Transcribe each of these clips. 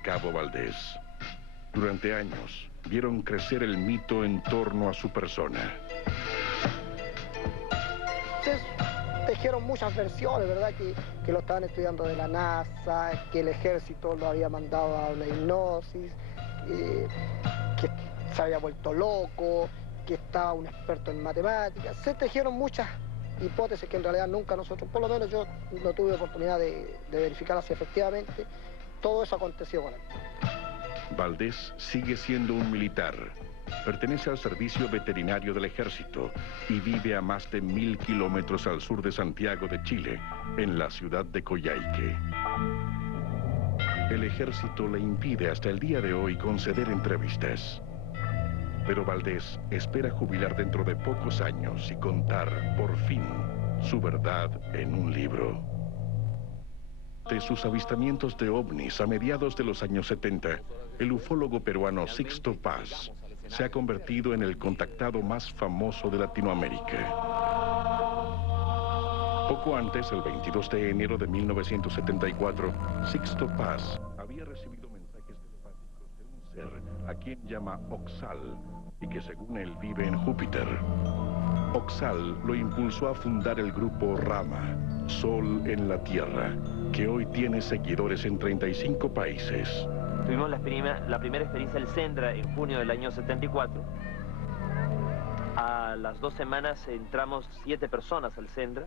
del cabo Valdés. Durante años, vieron crecer el mito en torno a su persona. Se tejieron muchas versiones, ¿verdad? Que lo estaban estudiando de la NASA, que el ejército lo había mandado a una hipnosis, que se había vuelto loco, que estaba un experto en matemáticas. Se tejieron muchas hipótesis que en realidad nunca nosotros, por lo menos yo no tuve oportunidad de verificar si efectivamente todo eso aconteció con él. Valdés sigue siendo un militar. Pertenece al servicio veterinario del ejército y vive a más de 1000 kilómetros al sur de Santiago de Chile, en la ciudad de Coyhaique. El ejército le impide hasta el día de hoy conceder entrevistas. Pero Valdés espera jubilar dentro de pocos años y contar, por fin, su verdad en un libro. De sus avistamientos de ovnis a mediados de los años 70, el ufólogo peruano Sixto Paz se ha convertido en el contactado más famoso de Latinoamérica. Poco antes, el 22 de enero de 1974, Sixto Paz había recibido mensajes telepáticos de un ser a quien llama Oxal y que según él vive en Júpiter. Oxal lo impulsó a fundar el grupo Rama, Sol en la Tierra, que hoy tiene seguidores en 35 países. Tuvimos la primera experiencia del Sendra en junio del año 74. A las 2 semanas entramos 7 personas al Sendra.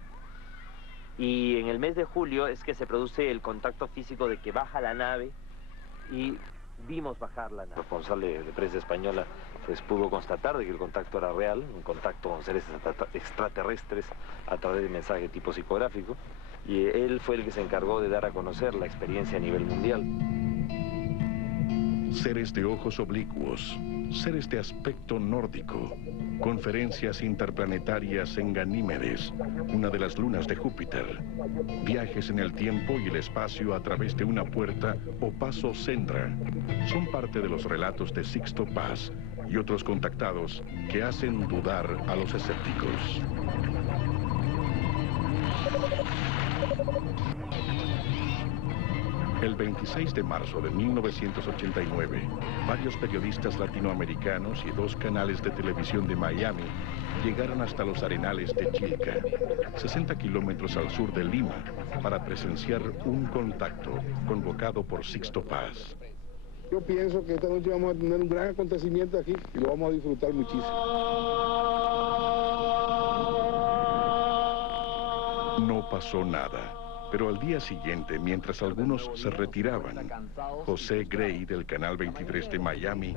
Y en el mes de julio es que se produce el contacto físico de que baja la nave y vimos bajar la nave. El responsable de prensa española pues pudo constatar de que el contacto era real, un contacto con seres extraterrestres a través de mensaje tipo psicográfico. Y él fue el que se encargó de dar a conocer la experiencia a nivel mundial. Seres de ojos oblicuos, seres de aspecto nórdico, conferencias interplanetarias en Ganímedes, una de las lunas de Júpiter, viajes en el tiempo y el espacio a través de una puerta o paso Sendra, son parte de los relatos de Sixto Paz y otros contactados que hacen dudar a los escépticos. El 26 de marzo de 1989, varios periodistas latinoamericanos y 2 canales de televisión de Miami llegaron hasta los arenales de Chilca, 60 kilómetros al sur de Lima, para presenciar un contacto convocado por Sixto Paz. Yo pienso que esta noche vamos a tener un gran acontecimiento aquí y lo vamos a disfrutar muchísimo. No pasó nada. Pero al día siguiente, mientras algunos se retiraban, José Gray, del Canal 23 de Miami,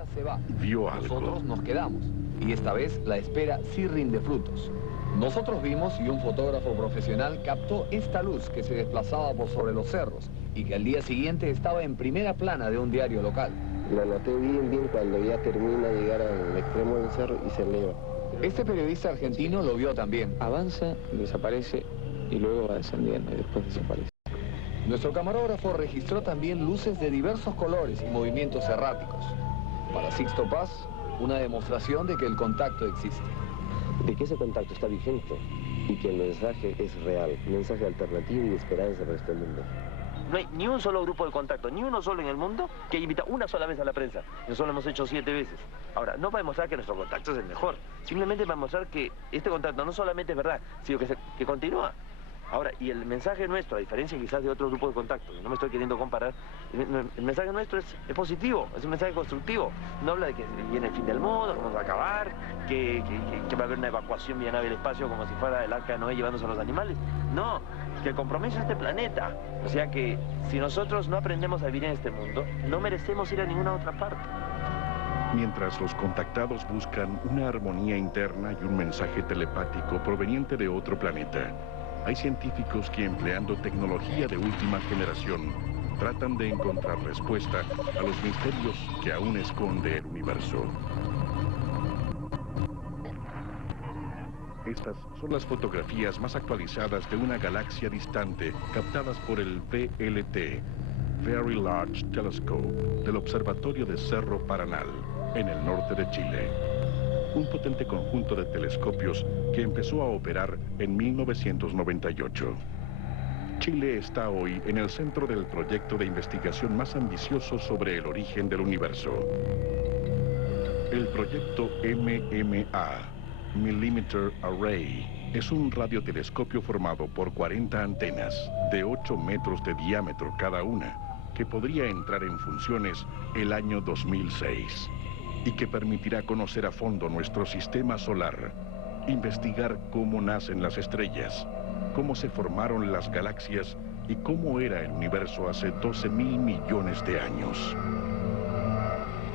vio algo. Nosotros nos quedamos, y esta vez la espera sí rinde frutos. Nosotros vimos y un fotógrafo profesional captó esta luz que se desplazaba por sobre los cerros y que al día siguiente estaba en primera plana de un diario local. La noté bien cuando ya termina de llegar al extremo del cerro y se eleva. Este periodista argentino lo vio también. Avanza, desaparece y luego va descendiendo y después desaparece. Nuestro camarógrafo registró también luces de diversos colores y movimientos erráticos. Para Sixto Paz, una demostración de que el contacto existe. De que ese contacto está vigente y que el mensaje es real, un mensaje alternativo y de esperanza para este mundo. No hay ni un solo grupo de contacto, ni uno solo en el mundo que invita una sola vez a la prensa. Nosotros lo hemos hecho 7 veces. Ahora, no para demostrar que nuestro contacto es el mejor, simplemente para demostrar que este contacto no solamente es verdad, sino que continúa. Ahora, y el mensaje nuestro, a diferencia quizás de otros grupos de contacto, no me estoy queriendo comparar, el mensaje nuestro es positivo, es un mensaje constructivo. No habla de que viene el fin del mundo, que vamos a acabar, que va a haber una evacuación vía nave del espacio como si fuera el arca de Noé llevándose a los animales. No, que el compromiso es este planeta. O sea que si nosotros no aprendemos a vivir en este mundo, no merecemos ir a ninguna otra parte. Mientras los contactados buscan una armonía interna y un mensaje telepático proveniente de otro planeta, hay científicos que, empleando tecnología de última generación, tratan de encontrar respuesta a los misterios que aún esconde el universo. Estas son las fotografías más actualizadas de una galaxia distante captadas por el VLT, Very Large Telescope, del Observatorio de Cerro Paranal, en el norte de Chile. Un potente conjunto de telescopios que empezó a operar en 1998. Chile está hoy en el centro del proyecto de investigación más ambicioso sobre el origen del universo. El proyecto MMA, Millimeter Array, es un radiotelescopio formado por 40 antenas de 8 metros de diámetro cada una, que podría entrar en funciones el año 2006 y que permitirá conocer a fondo nuestro sistema solar, investigar cómo nacen las estrellas, cómo se formaron las galaxias y cómo era el universo hace 12.000 millones de años.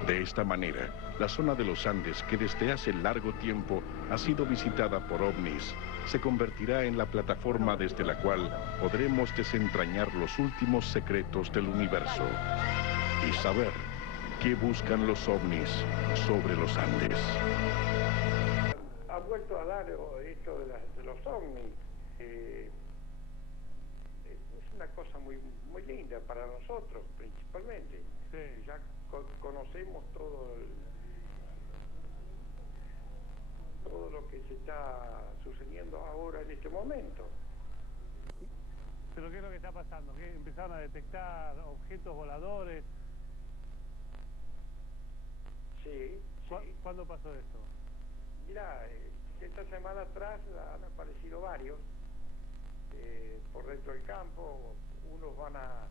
De esta manera, la zona de los Andes, que desde hace largo tiempo ha sido visitada por ovnis, se convertirá en la plataforma desde la cual podremos desentrañar los últimos secretos del universo y saber qué buscan los ovnis sobre los Andes. Ha vuelto a dar esto de los ovnis. Es una cosa muy linda para nosotros, principalmente. Sí. Ya conocemos todo lo que se está sucediendo ahora en este momento. ¿Pero qué es lo que está pasando? ¿Qué empezaron a detectar objetos voladores? Sí. ¿Cuándo pasó esto? Mira, esta semana atrás han aparecido varios por dentro del campo. Unos van a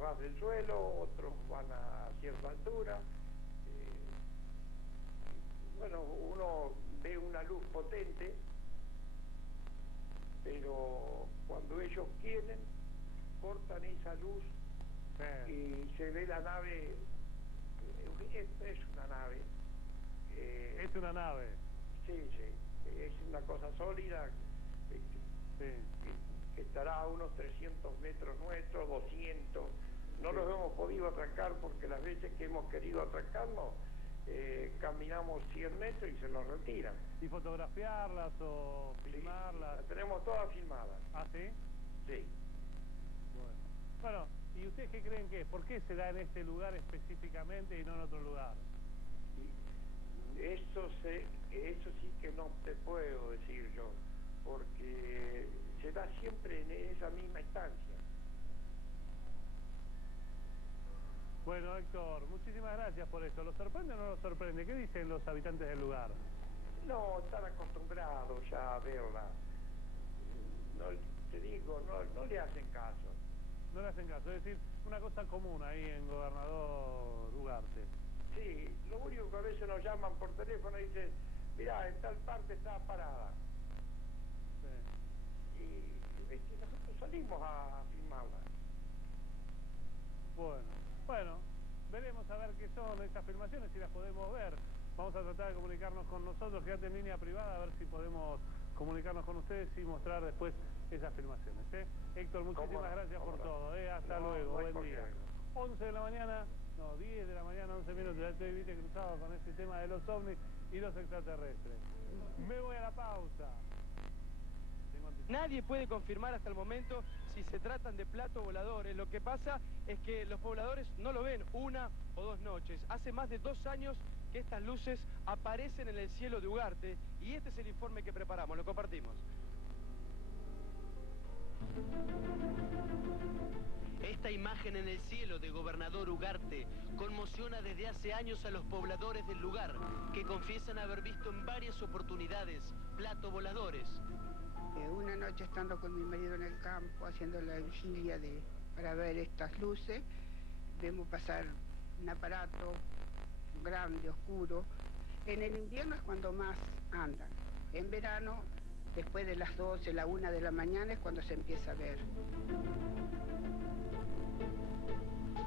ras del suelo, otros van a cierta altura. Bueno, uno ve una luz potente, pero cuando ellos quieren, cortan esa luz y se ve la nave. Es una nave. ¿Es una nave? Sí, es una cosa sólida que estará a unos 300 metros nuestros, 200. No los hemos podido atracar porque las veces que hemos querido atracarnos, caminamos 100 metros y se nos retiran. ¿Y fotografiarlas o filmarlas? Sí, las tenemos todas filmadas. ¿Ah, sí? Sí. Bueno, ¿y ustedes qué creen que es? ¿Por qué se da en este lugar específicamente y no en otro lugar? Eso sí que no te puedo decir yo, porque se da siempre en esa misma instancia. Bueno, Héctor, muchísimas gracias por esto. ¿Los sorprende o no los sorprende? ¿Qué dicen los habitantes del lugar? No, están acostumbrados ya a verla. No, te digo, no le hacen caso. No le hacen caso, es decir, una cosa común ahí en Gobernador Ugarte. Sí, lo único que a veces nos llaman por teléfono y dicen, mirá, en tal parte está parada. Sí. Y nosotros salimos a filmarla. Bueno, veremos a ver qué son estas filmaciones, si las podemos ver. Vamos a tratar de comunicarnos con nosotros, quédate en línea privada, a ver si podemos comunicarnos con ustedes y mostrar después esas filmaciones. Héctor, muchísimas gracias por todo. Hasta luego, buen día. 11 de la mañana, 10 de la mañana, 11 minutos, ya estoy cruzado con este tema de los ovnis y los extraterrestres. Me voy a la pausa. Nadie puede confirmar hasta el momento si se tratan de platos voladores. Lo que pasa es que los pobladores no lo ven una o dos noches. Hace más de 2 años que estas luces aparecen en el cielo de Ugarte y este es el informe que preparamos, lo compartimos. Esta imagen en el cielo de Gobernador Ugarte conmociona desde hace años a los pobladores del lugar, que confiesan haber visto en varias oportunidades platos voladores. Una noche estando con mi marido en el campo, haciendo la vigilia para ver estas luces, vemos pasar un aparato grande, oscuro. En el invierno es cuando más andan. En verano, después de las 12, la 1 de la mañana es cuando se empieza a ver.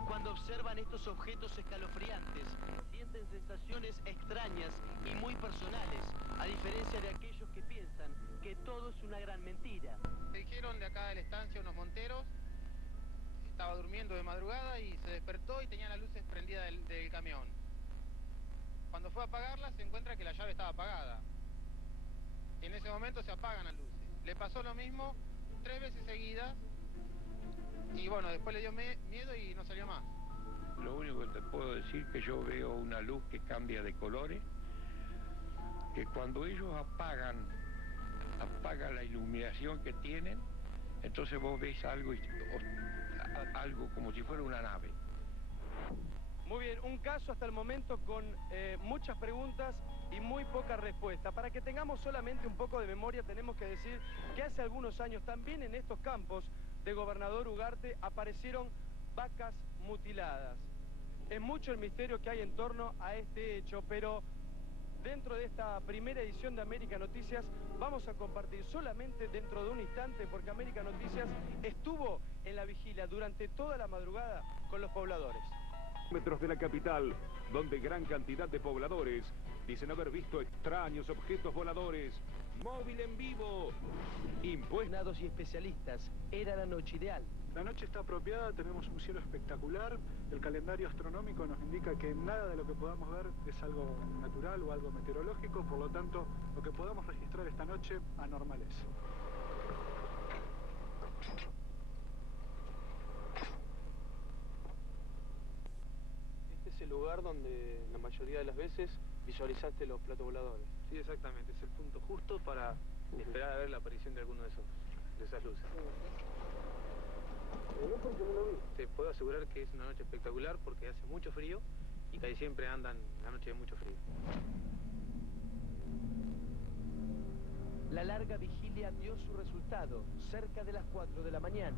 Cuando observan estos objetos escalofriantes, sienten sensaciones extrañas y muy personales, a diferencia de aquellos que piensan que todo es una gran mentira. Me dijeron de acá de la estancia unos monteros, estaba durmiendo de madrugada y se despertó y tenía las luces prendidas del camión. Cuando fue a apagarlas se encuentra que la llave estaba apagada. Y en ese momento se apagan las luces. Le pasó lo mismo 3 veces seguidas y bueno, después le dio miedo y no salió más. Lo único que te puedo decir es que yo veo una luz que cambia de colores, que cuando ellos apagan la iluminación que tienen, Entonces vos ves algo, algo como si fuera una nave. Muy bien, un caso hasta el momento con muchas preguntas y muy poca respuesta. Para que tengamos solamente un poco de memoria, tenemos que decir que hace algunos años también en estos campos de Gobernador Ugarte aparecieron vacas mutiladas. Es mucho el misterio que hay en torno a este hecho, pero dentro de esta primera edición de América Noticias vamos a compartir solamente dentro de un instante, porque América Noticias estuvo en la vigilia durante toda la madrugada con los pobladores. Metros de la capital, donde gran cantidad de pobladores dicen haber visto extraños objetos voladores. Móvil en vivo. Impuestos y especialistas, era la noche ideal. La noche está apropiada, tenemos un cielo espectacular, el calendario astronómico nos indica que nada de lo que podamos ver es algo natural o algo meteorológico, por lo tanto, lo que podamos registrar esta noche, anormal es. Este es el lugar donde la mayoría de las veces visualizaste los platos voladores. Sí, exactamente, es el punto justo para esperar a ver la aparición de alguno de esas luces. Te puedo asegurar que es una noche espectacular porque hace mucho frío y casi siempre andan la noche de mucho frío. La larga vigilia dio su resultado, cerca de las 4 de la mañana.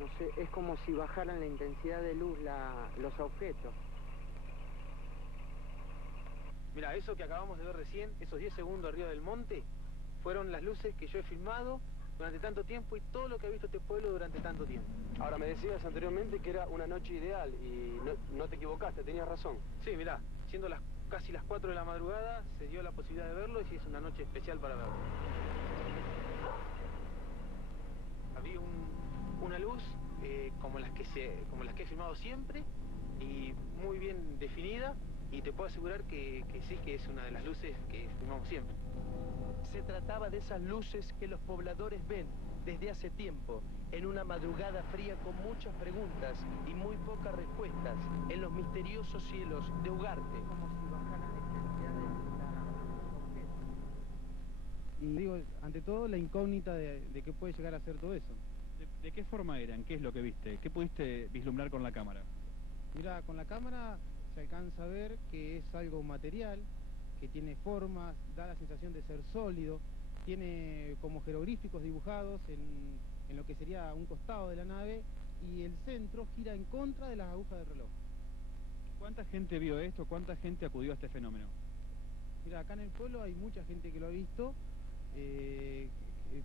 No sé, es como si bajaran la intensidad de luz los objetos. Mira, eso que acabamos de ver recién, esos 10 segundos arriba del monte, fueron las luces que yo he filmado durante tanto tiempo y todo lo que ha visto este pueblo durante tanto tiempo. Ahora, me decías anteriormente que era una noche ideal y no te equivocaste, tenías razón. Sí, mirá, siendo casi las 4 de la madrugada, se dio la posibilidad de verlo y sí es una noche especial para verlo. Había una luz como las que he filmado siempre y muy bien definida, y te puedo asegurar que sí, que es una de las luces que filmamos siempre. Se trataba de esas luces que los pobladores ven desde hace tiempo, en una madrugada fría con muchas preguntas y muy pocas respuestas, en los misteriosos cielos de Ugarte. Como si bajaran la intensidad de los objetos. Y digo, ante todo, la incógnita de qué puede llegar a ser todo eso. ¿De qué forma eran? ¿Qué es lo que viste? ¿Qué pudiste vislumbrar con la cámara? Mira, con la cámara se alcanza a ver que es algo material, que tiene formas, da la sensación de ser sólido, tiene como jeroglíficos dibujados en lo que sería un costado de la nave, y el centro gira en contra de las agujas del reloj. ¿Cuánta gente vio esto? ¿Cuánta gente acudió a este fenómeno? Mira, acá en el pueblo hay mucha gente que lo ha visto.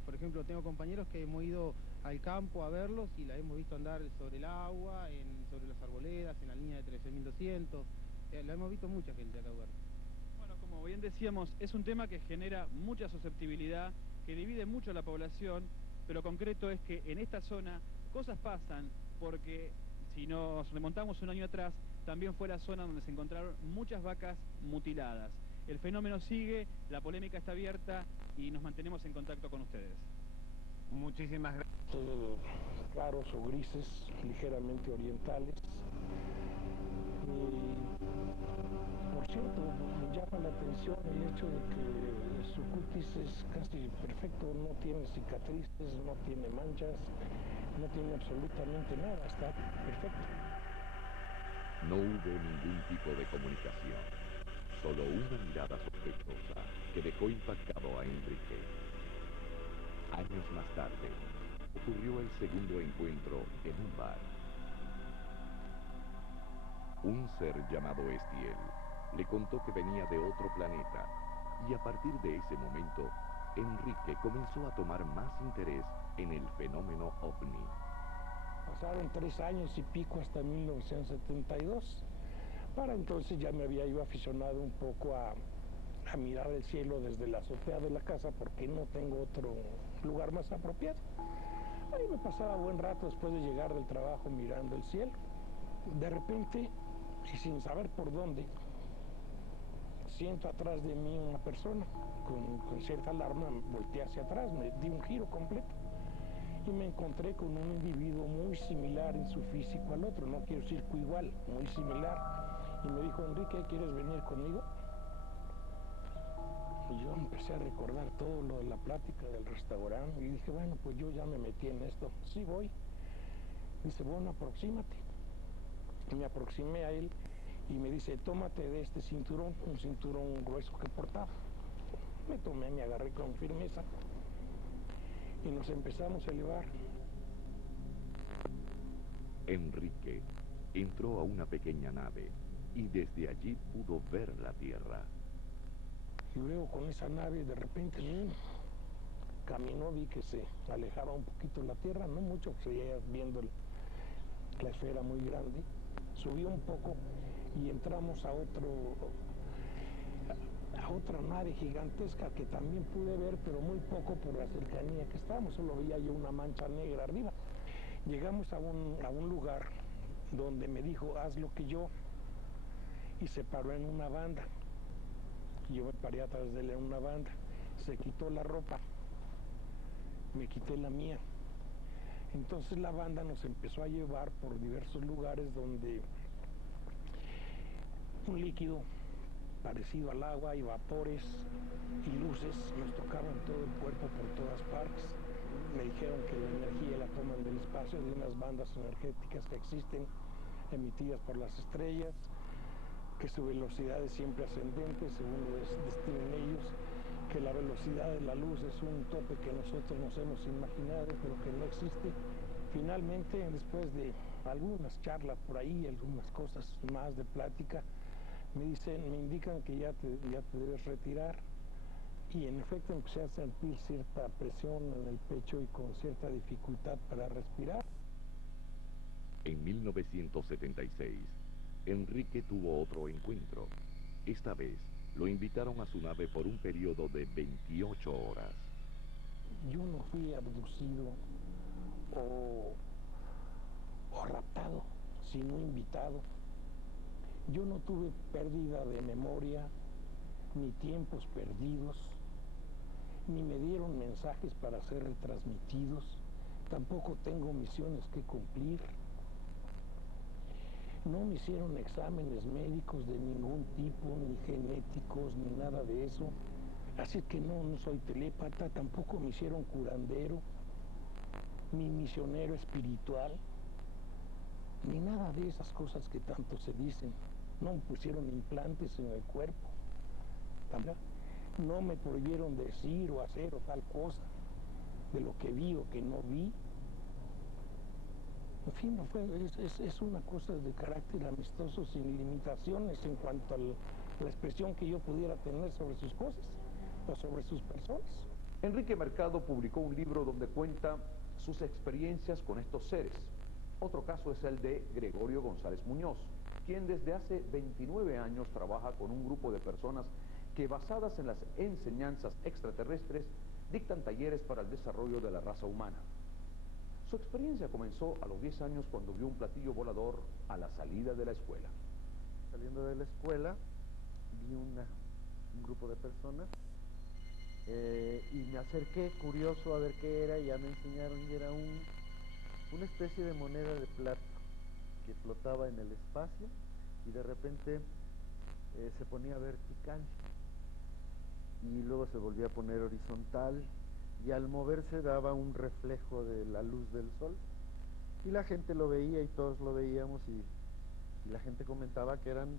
Por ejemplo, tengo compañeros que hemos ido al campo a verlos y la hemos visto andar sobre el agua, sobre las arboledas, en la línea de 13.200. La hemos visto mucha gente acá, Ugarte. Bueno, como bien decíamos, es un tema que genera mucha susceptibilidad, que divide mucho a la población, pero concreto es que en esta zona cosas pasan, porque si nos remontamos un año atrás, también fue la zona donde se encontraron muchas vacas mutiladas. El fenómeno sigue, la polémica está abierta y nos mantenemos en contacto con ustedes. Muchísimas gracias. Claros o grises, ligeramente orientales. Por cierto, me llama la atención el hecho de que su cutis es casi perfecto, no tiene cicatrices, no tiene manchas, no tiene absolutamente nada, está perfecto. No hubo ningún tipo de comunicación, solo una mirada sospechosa que dejó impactado a Enrique. Años más tarde, ocurrió el segundo encuentro en un bar. Un ser llamado Estiel le contó que venía de otro planeta, y a partir de ese momento, Enrique comenzó a tomar más interés en el fenómeno ovni. Pasaron 3 años y pico hasta 1972. Para entonces ya me había yo aficionado un poco a mirar el cielo desde la azotea de la casa, porque no tengo otro lugar más apropiado. Ahí me pasaba buen rato después de llegar del trabajo mirando el cielo. De repente, y sin saber por dónde, siento atrás de mí una persona. Con cierta alarma volteé hacia atrás, me di un giro completo y me encontré con un individuo muy similar en su físico al otro, no quiero decir igual, muy similar. Y me dijo: Enrique, ¿quieres venir conmigo? pues yo empecé a recordar todo lo de la plática del restaurante y dije, bueno, pues yo ya me metí en esto, sí voy. Dice, bueno, aproxímate. Y me aproximé a él y me dice, tómate de este cinturón, un cinturón grueso que portaba. Me tomé, me agarré con firmeza y nos empezamos a elevar. Enrique entró a una pequeña nave y desde allí pudo ver la Tierra. Y luego con esa nave de repente caminó, vi que se alejaba un poquito la Tierra, no mucho, seguía viendo la esfera muy grande. Subió un poco y entramos a otra nave gigantesca que también pude ver, pero muy poco por la cercanía que estábamos, solo veía yo una mancha negra arriba. Llegamos a un lugar donde me dijo, haz lo que yo, y se paró en una banda. Yo me paré atrás de él en una banda, se quitó la ropa, me quité la mía. Entonces la banda nos empezó a llevar por diversos lugares donde un líquido parecido al agua y vapores y luces nos tocaban todo el cuerpo por todas partes. Me dijeron que la energía la toman del espacio, de unas bandas energéticas que existen emitidas por las estrellas, que su velocidad es siempre ascendente según lo destinen ellos, que la velocidad de la luz es un tope que nosotros nos hemos imaginado pero que no existe. Finalmente, después de algunas charlas por ahí, algunas cosas más de plática, me indican que ya te debes retirar, y en efecto empecé a sentir cierta presión en el pecho y con cierta dificultad para respirar. En 1976, Enrique tuvo otro encuentro. Esta vez lo invitaron a su nave por un periodo de 28 horas. Yo no fui abducido o raptado, sino invitado. Yo no tuve pérdida de memoria, ni tiempos perdidos, ni me dieron mensajes para ser retransmitidos, tampoco tengo misiones que cumplir. No me hicieron exámenes médicos de ningún tipo, ni genéticos, ni nada de eso. Así que no soy telépata, tampoco me hicieron curandero, ni misionero espiritual, ni nada de esas cosas que tanto se dicen. No me pusieron implantes en el cuerpo. No me prohibieron decir o hacer o tal cosa de lo que vi o que no vi. En fin, es una cosa de carácter amistoso, sin limitaciones en cuanto a la expresión que yo pudiera tener sobre sus cosas o sobre sus personas. Enrique Mercado publicó un libro donde cuenta sus experiencias con estos seres. Otro caso es el de Gregorio González Muñoz, quien desde hace 29 años trabaja con un grupo de personas que, basadas en las enseñanzas extraterrestres, dictan talleres para el desarrollo de la raza humana. Su experiencia comenzó a los 10 años cuando vio un platillo volador a la salida de la escuela. Saliendo de la escuela, vi un grupo de personas y me acerqué curioso a ver qué era, y ya me enseñaron, y era una especie de moneda de plata que flotaba en el espacio y de repente se ponía vertical y luego se volvía a poner horizontal, y al moverse daba un reflejo de la luz del sol y la gente lo veía y todos lo veíamos, y la gente comentaba que eran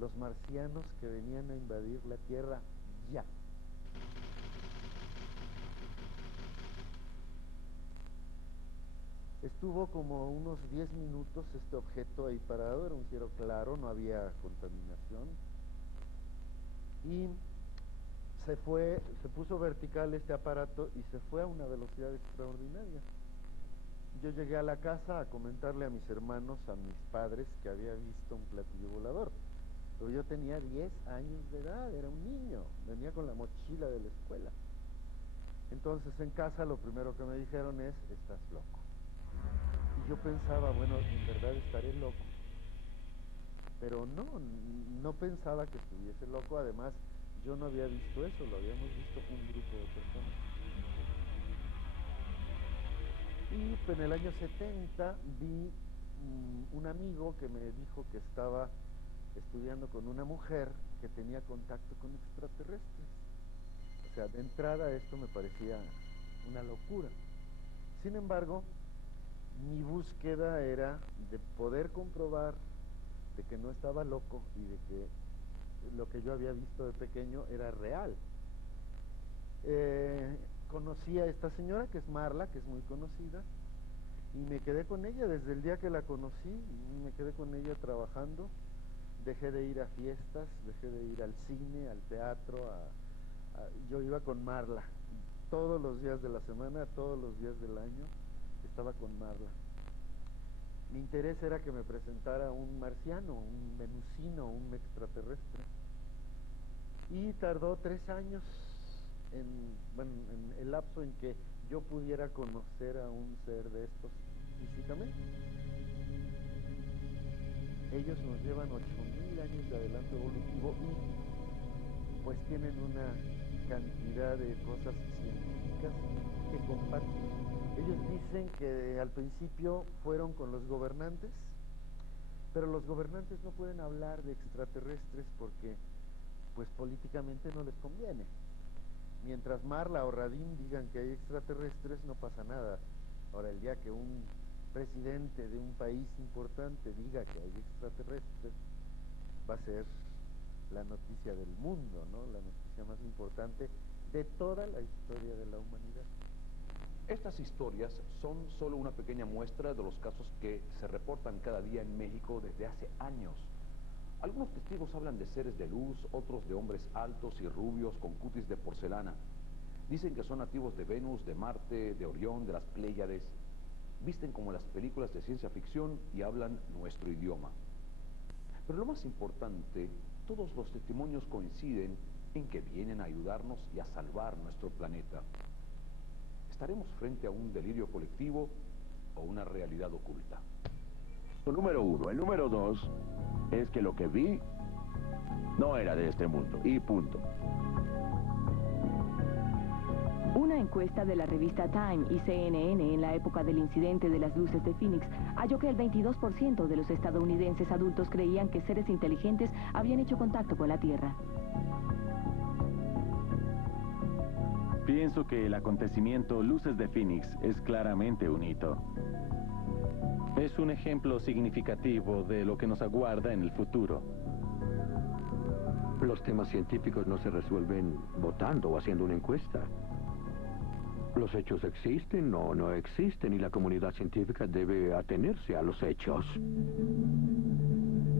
los marcianos que venían a invadir la Tierra ya. Estuvo como unos 10 minutos este objeto ahí parado, era un cielo claro, no había contaminación, y se puso vertical este aparato y se fue a una velocidad extraordinaria. Yo llegué a la casa a comentarle a mis hermanos, a mis padres, que había visto un platillo volador, pero yo tenía 10 años de edad, era un niño, venía con la mochila de la escuela. Entonces en casa lo primero que me dijeron es, estás loco. Y yo pensaba, bueno, en verdad estaré loco, pero no pensaba que estuviese loco. Además, yo no había visto eso, lo habíamos visto un grupo de personas. Y en el año 70 vi un amigo que me dijo que estaba estudiando con una mujer que tenía contacto con extraterrestres. sea, de entrada esto me parecía una locura. Sin embargo, mi búsqueda era de poder comprobar de que no estaba loco y de que lo que yo había visto de pequeño era real. Conocí a esta señora, que es Marla, que es muy conocida, y me quedé con ella desde el día que la conocí, y me quedé con ella trabajando. Dejé de ir a fiestas, dejé de ir al cine, al teatro, yo iba con Marla, todos los días de la semana, todos los días del año, estaba con Marla. Mi interés era que me presentara un marciano, un venusino, un extraterrestre. Y tardó 3 años en el lapso en que yo pudiera conocer a un ser de estos físicamente. Ellos nos llevan 8000 años de adelanto evolutivo y pues tienen una cantidad de cosas científicas que comparten. Ellos dicen que al principio fueron con los gobernantes, pero los gobernantes no pueden hablar de extraterrestres porque pues políticamente no les conviene. Mientras Marla o Radin digan que hay extraterrestres, no pasa nada. Ahora, el día que un presidente de un país importante diga que hay extraterrestres, va a ser la noticia del mundo, ¿no? La noticia más importante de toda la historia de la humanidad. Estas historias son solo una pequeña muestra de los casos que se reportan cada día en México desde hace años. Algunos testigos hablan de seres de luz, otros de hombres altos y rubios con cutis de porcelana. Dicen que son nativos de Venus, de Marte, de Orión, de las Pléyades. Visten como las películas de ciencia ficción y hablan nuestro idioma. Pero lo más importante, todos los testimonios coinciden en que vienen a ayudarnos y a salvar nuestro planeta. ¿Estaremos frente a un delirio colectivo o una realidad oculta? Número 1. El número 2 es que lo que vi no era de este mundo, y punto. Una encuesta de la revista Time y CNN en la época del incidente de las luces de Phoenix halló que el 22% de los estadounidenses adultos creían que seres inteligentes habían hecho contacto con la Tierra. Pienso que el acontecimiento Luces de Phoenix es claramente un hito. Es un ejemplo significativo de lo que nos aguarda en el futuro. Los temas científicos no se resuelven votando o haciendo una encuesta. Los hechos existen o no existen y la comunidad científica debe atenerse a los hechos.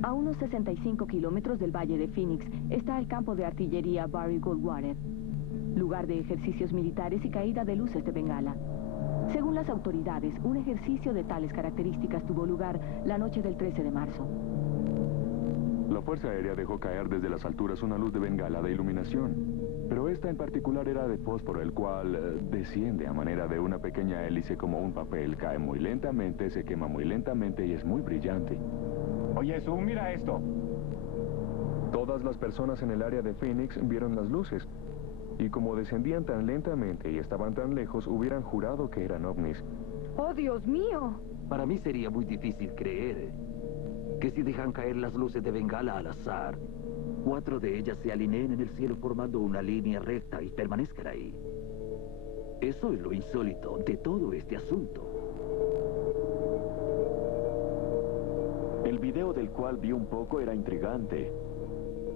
A unos 65 kilómetros del Valle de Phoenix está el campo de artillería Barry Goldwater, lugar de ejercicios militares y caída de luces de Bengala. Según las autoridades, un ejercicio de tales características tuvo lugar la noche del 13 de marzo. La Fuerza Aérea dejó caer desde las alturas una luz de bengala de iluminación, pero esta en particular era de fósforo, el cual desciende a manera de una pequeña hélice como un papel, cae muy lentamente, se quema muy lentamente y es muy brillante. Oye, Zoom, mira esto. Todas las personas en el área de Phoenix vieron las luces, y como descendían tan lentamente y estaban tan lejos, hubieran jurado que eran ovnis. ¡Oh, Dios mío! Para mí sería muy difícil creer que si dejan caer las luces de Bengala al azar, 4 de ellas se alineen en el cielo formando una línea recta y permanezcan ahí. Eso es lo insólito de todo este asunto. El video del cual vi un poco era intrigante.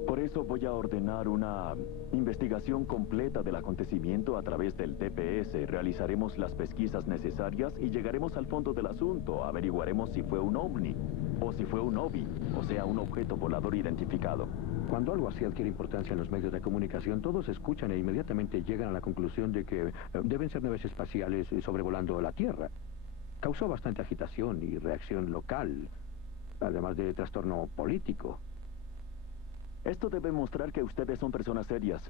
Por eso voy a ordenar una investigación completa del acontecimiento a través del TPS. Realizaremos las pesquisas necesarias y llegaremos al fondo del asunto. Averiguaremos si fue un ovni o si fue un OVI, o sea, un objeto volador identificado. Cuando algo así adquiere importancia en los medios de comunicación, todos escuchan e inmediatamente llegan a la conclusión de que deben ser naves espaciales sobrevolando la Tierra. Causó bastante agitación y reacción local, además de trastorno político. Esto debe mostrar que ustedes son personas serias.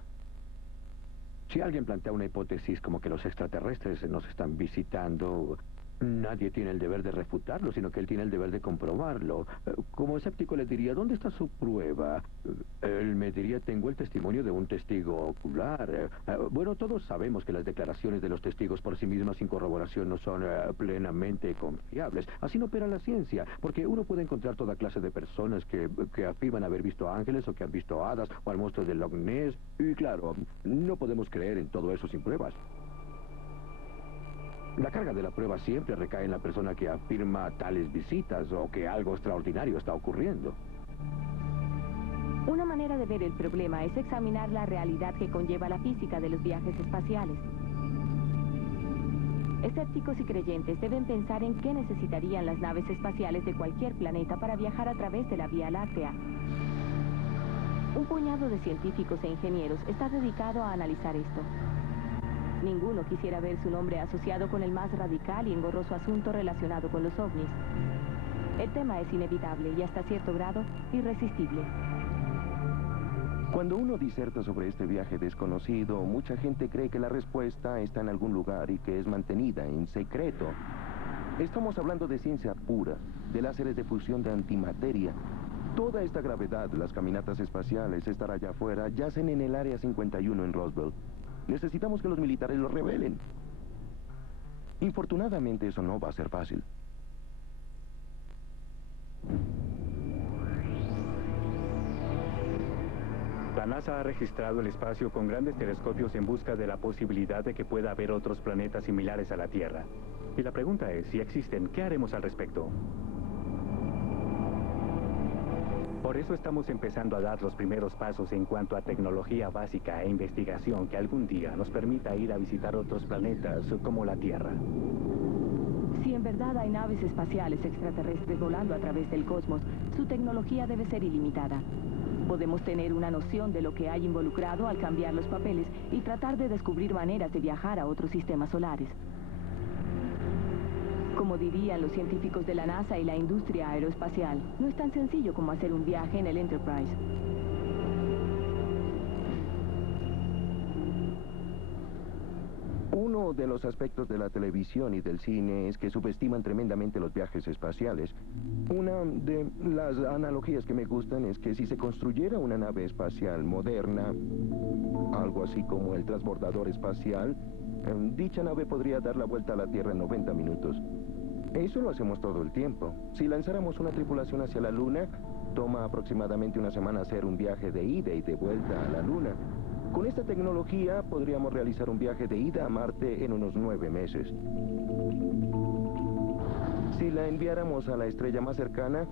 Si alguien plantea una hipótesis como que los extraterrestres nos están visitando, Nadie tiene el deber de refutarlo, sino que él tiene el deber de comprobarlo. Como escéptico le diría, ¿dónde está su prueba? Él me diría, tengo el testimonio de un testigo ocular. Bueno, todos sabemos que las declaraciones de los testigos por sí mismas sin corroboración no son plenamente confiables. Así no opera la ciencia, porque uno puede encontrar toda clase de personas que afirman haber visto ángeles o que han visto hadas o al monstruo de Loch Ness. Y claro, no podemos creer en todo eso sin pruebas. La carga de la prueba siempre recae en la persona que afirma tales visitas o que algo extraordinario está ocurriendo. Una manera de ver el problema es examinar la realidad que conlleva la física de los viajes espaciales. Escépticos y creyentes deben pensar en qué necesitarían las naves espaciales de cualquier planeta para viajar a través de la Vía Láctea. Un puñado de científicos e ingenieros está dedicado a analizar esto. Ninguno quisiera ver su nombre asociado con el más radical y engorroso asunto relacionado con los ovnis. El tema es inevitable y hasta cierto grado irresistible. Cuando uno diserta sobre este viaje desconocido, mucha gente cree que la respuesta está en algún lugar y que es mantenida en secreto. Estamos hablando de ciencia pura, de láseres de fusión de antimateria. Toda esta gravedad, las caminatas espaciales, estar allá afuera, yacen en el Área 51 en Roswell. Necesitamos que los militares lo revelen. Infortunadamente eso no va a ser fácil. La NASA ha registrado el espacio con grandes telescopios en busca de la posibilidad de que pueda haber otros planetas similares a la Tierra. Y la pregunta es, si existen, ¿qué haremos al respecto? Por eso estamos empezando a dar los primeros pasos en cuanto a tecnología básica e investigación que algún día nos permita ir a visitar otros planetas como la Tierra. Si en verdad hay naves espaciales extraterrestres volando a través del cosmos, su tecnología debe ser ilimitada. Podemos tener una noción de lo que hay involucrado al cambiar los papeles y tratar de descubrir maneras de viajar a otros sistemas solares. Como dirían los científicos de la NASA y la industria aeroespacial, no es tan sencillo como hacer un viaje en el Enterprise. Uno de los aspectos de la televisión y del cine es que subestiman tremendamente los viajes espaciales. Una de las analogías que me gustan es que si se construyera una nave espacial moderna, algo así como el transbordador espacial, dicha nave podría dar la vuelta a la Tierra en 90 minutos. Eso lo hacemos todo el tiempo. Si lanzáramos una tripulación hacia la Luna, toma aproximadamente una semana hacer un viaje de ida y de vuelta a la Luna. Con esta tecnología podríamos realizar un viaje de ida a Marte en unos 9 meses. Si la enviáramos a la estrella más cercana,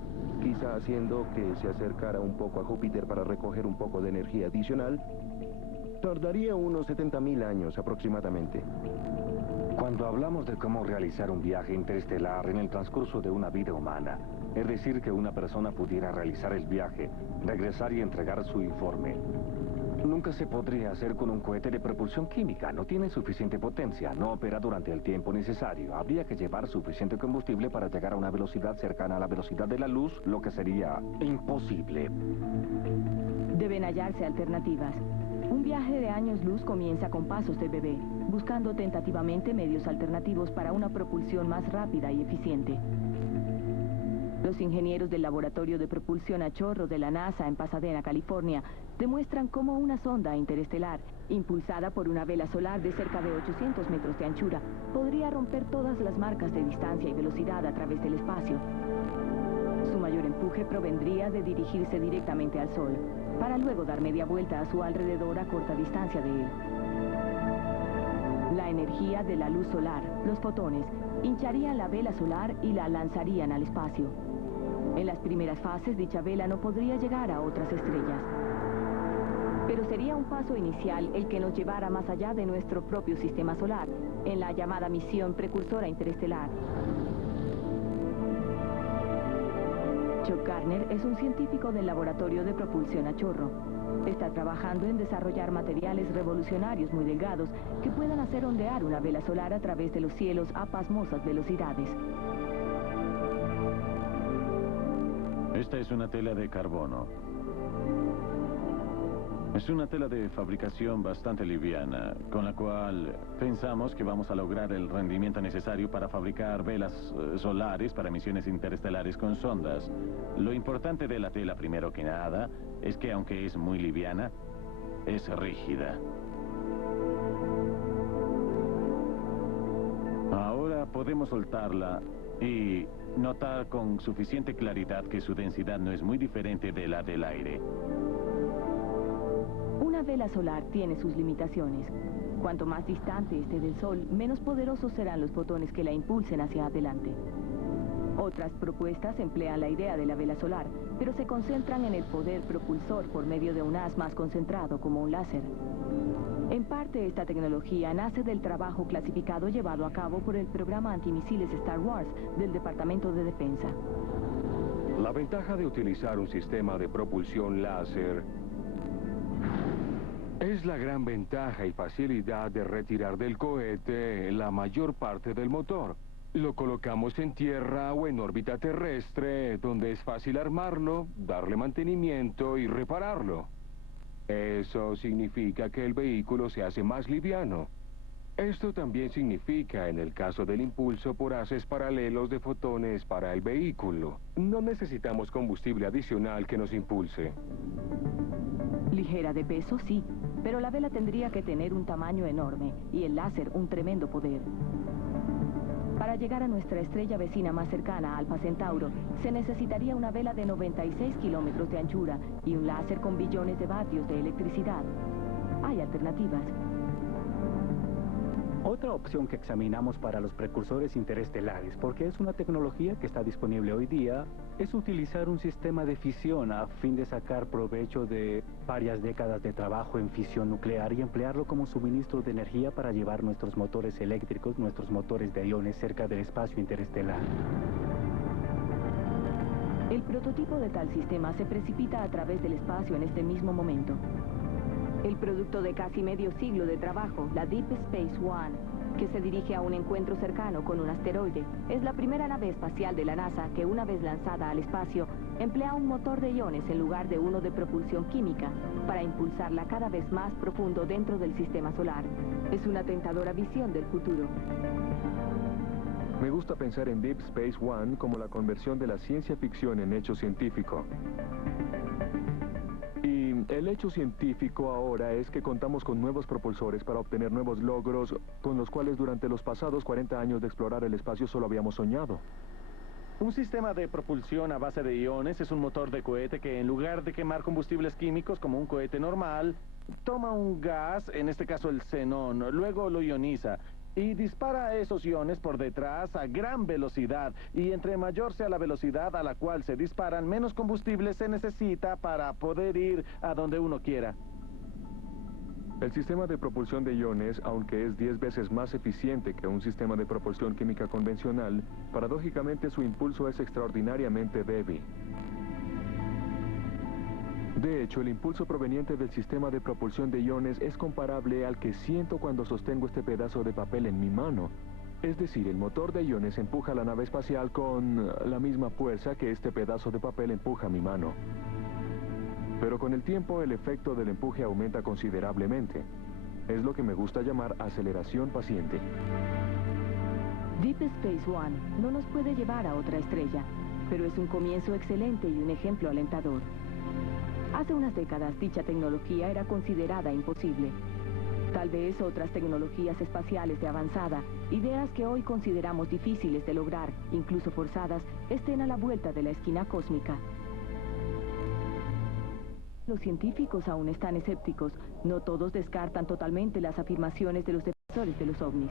quizá haciendo que se acercara un poco a Júpiter para recoger un poco de energía adicional, tardaría unos 70.000 años aproximadamente. Cuando hablamos de cómo realizar un viaje interestelar en el transcurso de una vida humana, es decir, que una persona pudiera realizar el viaje, regresar y entregar su informe, nunca se podría hacer con un cohete de propulsión química. No tiene suficiente potencia, no opera durante el tiempo necesario. Habría que llevar suficiente combustible para llegar a una velocidad cercana a la velocidad de la luz, lo que sería imposible. Deben hallarse alternativas. Un viaje de años luz comienza con pasos de bebé, buscando tentativamente medios alternativos para una propulsión más rápida y eficiente. Los ingenieros del Laboratorio de Propulsión a Chorro de la NASA en Pasadena, California, demuestran cómo una sonda interestelar, impulsada por una vela solar de cerca de 800 metros de anchura, podría romper todas las marcas de distancia y velocidad a través del espacio. Su mayor empuje provendría de dirigirse directamente al Sol, para luego dar media vuelta a su alrededor a corta distancia de él. La energía de la luz solar, los fotones, hincharían la vela solar y la lanzarían al espacio. En las primeras fases, dicha vela no podría llegar a otras estrellas. Pero sería un paso inicial el que nos llevara más allá de nuestro propio sistema solar, en la llamada misión precursora interestelar. Chuck Gardner es un científico del Laboratorio de Propulsión a Chorro. Está trabajando en desarrollar materiales revolucionarios muy delgados que puedan hacer ondear una vela solar a través de los cielos a pasmosas velocidades. Esta es una tela de carbono. Es una tela de fabricación bastante liviana, con la cual pensamos que vamos a lograr el rendimiento necesario para fabricar velas solares para misiones interestelares con sondas. Lo importante de la tela, primero que nada, es que aunque es muy liviana, es rígida. Ahora podemos soltarla y notar con suficiente claridad que su densidad no es muy diferente de la del aire. Una vela solar tiene sus limitaciones. Cuanto más distante esté del Sol, menos poderosos serán los fotones que la impulsen hacia adelante. Otras propuestas emplean la idea de la vela solar, pero se concentran en el poder propulsor por medio de un haz más concentrado, como un láser. En parte, esta tecnología nace del trabajo clasificado llevado a cabo por el programa antimisiles Star Wars del Departamento de Defensa. La ventaja de utilizar un sistema de propulsión láser es la gran ventaja y facilidad de retirar del cohete la mayor parte del motor. Lo colocamos en tierra o en órbita terrestre, donde es fácil armarlo, darle mantenimiento y repararlo. Eso significa que el vehículo se hace más liviano. Esto también significa, en el caso del impulso por haces paralelos de fotones para el vehículo, no necesitamos combustible adicional que nos impulse. Ligera de peso, sí, pero la vela tendría que tener un tamaño enorme y el láser un tremendo poder. Para llegar a nuestra estrella vecina más cercana, Alfa Centauro, se necesitaría una vela de 96 kilómetros de anchura y un láser con billones de vatios de electricidad. Hay alternativas. Otra opción que examinamos para los precursores interestelares, porque es una tecnología que está disponible hoy día, es utilizar un sistema de fisión a fin de sacar provecho de varias décadas de trabajo en fisión nuclear y emplearlo como suministro de energía para llevar nuestros motores eléctricos, nuestros motores de iones cerca del espacio interestelar. El prototipo de tal sistema se precipita a través del espacio en este mismo momento. El producto de casi medio siglo de trabajo, la Deep Space One, que se dirige a un encuentro cercano con un asteroide, es la primera nave espacial de la NASA que, una vez lanzada al espacio, emplea un motor de iones en lugar de uno de propulsión química para impulsarla cada vez más profundo dentro del sistema solar. Es una tentadora visión del futuro. Me gusta pensar en Deep Space One como la conversión de la ciencia ficción en hecho científico. Y el hecho científico ahora es que contamos con nuevos propulsores para obtener nuevos logros con los cuales durante los pasados 40 años de explorar el espacio solo habíamos soñado. Un sistema de propulsión a base de iones es un motor de cohete que, en lugar de quemar combustibles químicos como un cohete normal, toma un gas, en este caso el xenón, luego lo ioniza y dispara esos iones por detrás a gran velocidad, y entre mayor sea la velocidad a la cual se disparan, menos combustible se necesita para poder ir a donde uno quiera. El sistema de propulsión de iones, aunque es 10 veces más eficiente que un sistema de propulsión química convencional, paradójicamente su impulso es extraordinariamente débil. De hecho, el impulso proveniente del sistema de propulsión de iones es comparable al que siento cuando sostengo este pedazo de papel en mi mano. Es decir, el motor de iones empuja la nave espacial con la misma fuerza que este pedazo de papel empuja mi mano. Pero con el tiempo, el efecto del empuje aumenta considerablemente. Es lo que me gusta llamar aceleración paciente. Deep Space One no nos puede llevar a otra estrella, pero es un comienzo excelente y un ejemplo alentador. Hace unas décadas, dicha tecnología era considerada imposible. Tal vez otras tecnologías espaciales de avanzada, ideas que hoy consideramos difíciles de lograr, incluso forzadas, estén a la vuelta de la esquina cósmica. Los científicos aún están escépticos. No todos descartan totalmente las afirmaciones de los defensores de los ovnis.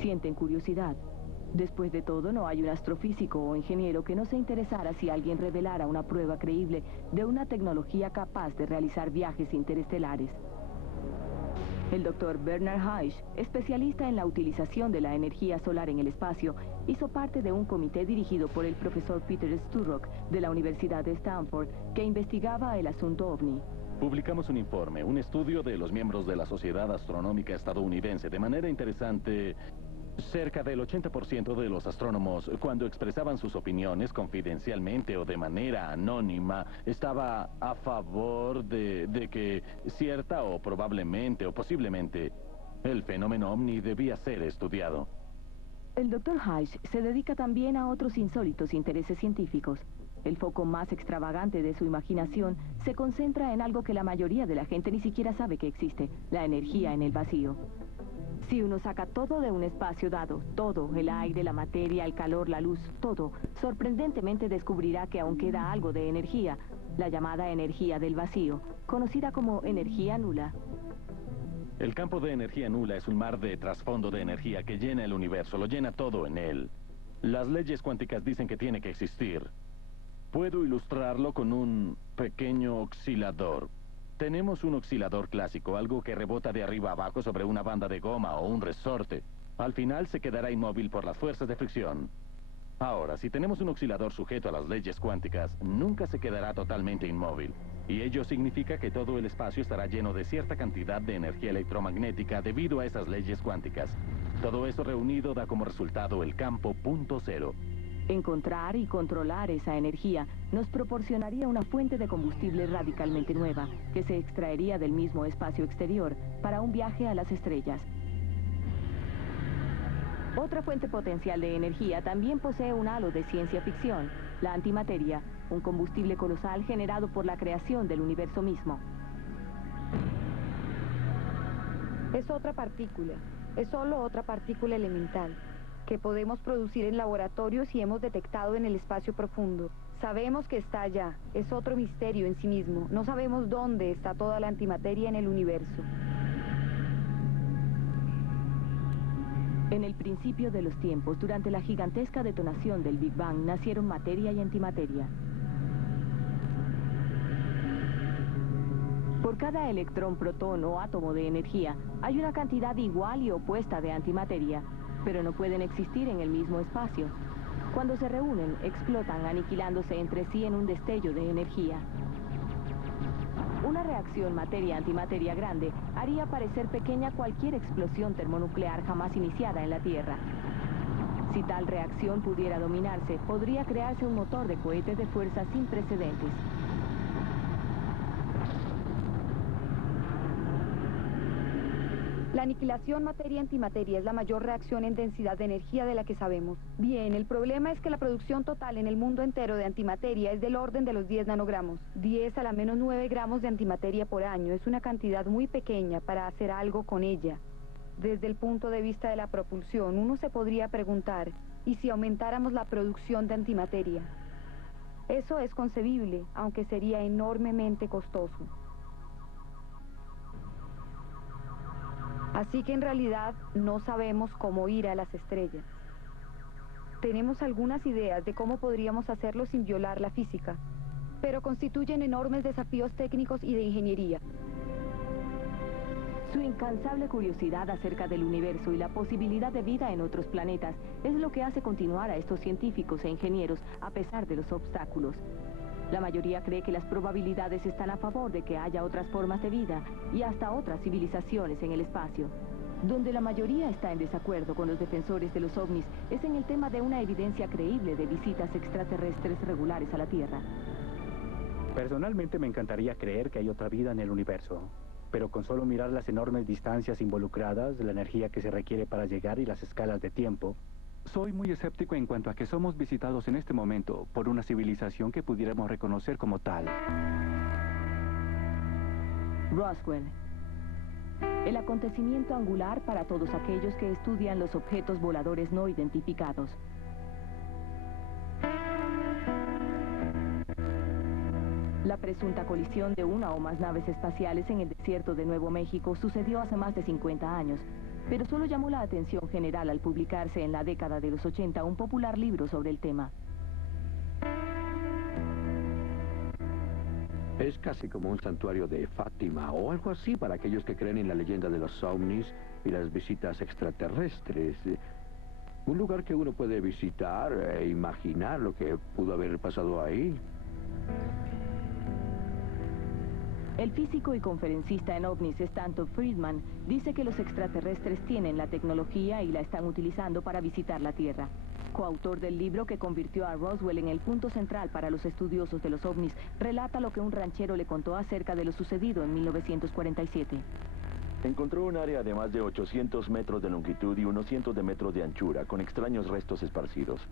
Sienten curiosidad. Después de todo, no hay un astrofísico o ingeniero que no se interesara si alguien revelara una prueba creíble de una tecnología capaz de realizar viajes interestelares. El Dr. Bernard Heisch, especialista en la utilización de la energía solar en el espacio, hizo parte de un comité dirigido por el profesor Peter Sturrock de la Universidad de Stanford, que investigaba el asunto ovni. Publicamos un informe, un estudio de los miembros de la Sociedad Astronómica Estadounidense. De manera interesante, Cerca del 80% de los astrónomos, cuando expresaban sus opiniones confidencialmente o de manera anónima, estaba a favor de que cierta o probablemente o posiblemente el fenómeno ovni debía ser estudiado. El Dr. Hyde se dedica también a otros insólitos intereses científicos. El foco más extravagante de su imaginación se concentra en algo que la mayoría de la gente ni siquiera sabe que existe: la energía en el vacío. Si uno saca todo de un espacio dado, todo, el aire, la materia, el calor, la luz, todo, sorprendentemente descubrirá que aún queda algo de energía, la llamada energía del vacío, conocida como energía nula. El campo de energía nula es un mar de trasfondo de energía que llena el universo, lo llena todo en él. Las leyes cuánticas dicen que tiene que existir. Puedo ilustrarlo con un pequeño oscilador. Tenemos un oscilador clásico, algo que rebota de arriba abajo sobre una banda de goma o un resorte. Al final se quedará inmóvil por las fuerzas de fricción. Ahora, si tenemos un oscilador sujeto a las leyes cuánticas, nunca se quedará totalmente inmóvil. Y ello significa que todo el espacio estará lleno de cierta cantidad de energía electromagnética debido a esas leyes cuánticas. Todo eso reunido da como resultado el campo punto cero. Encontrar y controlar esa energía nos proporcionaría una fuente de combustible radicalmente nueva, que se extraería del mismo espacio exterior para un viaje a las estrellas. Otra fuente potencial de energía también posee un halo de ciencia ficción: la antimateria, un combustible colosal generado por la creación del universo mismo. Es otra partícula, es solo otra partícula elemental, que podemos producir en laboratorios y hemos detectado en el espacio profundo. Sabemos que está allá, es otro misterio en sí mismo. No sabemos dónde está toda la antimateria en el universo. En el principio de los tiempos, durante la gigantesca detonación del Big Bang, nacieron materia y antimateria. Por cada electrón, protón o átomo de energía, hay una cantidad igual y opuesta de antimateria, pero no pueden existir en el mismo espacio. Cuando se reúnen, explotan, aniquilándose entre sí en un destello de energía. Una reacción materia-antimateria grande haría parecer pequeña cualquier explosión termonuclear jamás iniciada en la Tierra. Si tal reacción pudiera dominarse, podría crearse un motor de cohete de fuerza sin precedentes. La aniquilación materia-antimateria es la mayor reacción en densidad de energía de la que sabemos. Bien, el problema es que la producción total en el mundo entero de antimateria es del orden de los 10 nanogramos. 10 a la menos 9 gramos de antimateria por año es una cantidad muy pequeña para hacer algo con ella. Desde el punto de vista de la propulsión, uno se podría preguntar: ¿y si aumentáramos la producción de antimateria? Eso es concebible, aunque sería enormemente costoso. Así que en realidad no sabemos cómo ir a las estrellas. Tenemos algunas ideas de cómo podríamos hacerlo sin violar la física, pero constituyen enormes desafíos técnicos y de ingeniería. Su incansable curiosidad acerca del universo y la posibilidad de vida en otros planetas es lo que hace continuar a estos científicos e ingenieros a pesar de los obstáculos. La mayoría cree que las probabilidades están a favor de que haya otras formas de vida y hasta otras civilizaciones en el espacio. Donde la mayoría está en desacuerdo con los defensores de los ovnis es en el tema de una evidencia creíble de visitas extraterrestres regulares a la Tierra. Personalmente me encantaría creer que hay otra vida en el universo, pero con solo mirar las enormes distancias involucradas, la energía que se requiere para llegar y las escalas de tiempo, soy muy escéptico en cuanto a que somos visitados en este momento por una civilización que pudiéramos reconocer como tal. Roswell. El acontecimiento angular para todos aquellos que estudian los objetos voladores no identificados. La presunta colisión de una o más naves espaciales en el desierto de Nuevo México sucedió hace más de 50 años, pero solo llamó la atención general al publicarse en la década de los 80 un popular libro sobre el tema. Es casi como un santuario de Fátima o algo así para aquellos que creen en la leyenda de los ovnis y las visitas extraterrestres. Un lugar que uno puede visitar e imaginar lo que pudo haber pasado ahí. El físico y conferencista en ovnis Stanton Friedman dice que los extraterrestres tienen la tecnología y la están utilizando para visitar la Tierra. Coautor del libro que convirtió a Roswell en el punto central para los estudiosos de los ovnis, relata lo que un ranchero le contó acerca de lo sucedido en 1947. Encontró un área de más de 800 metros de longitud y unos cientos de metros de anchura, con extraños restos esparcidos.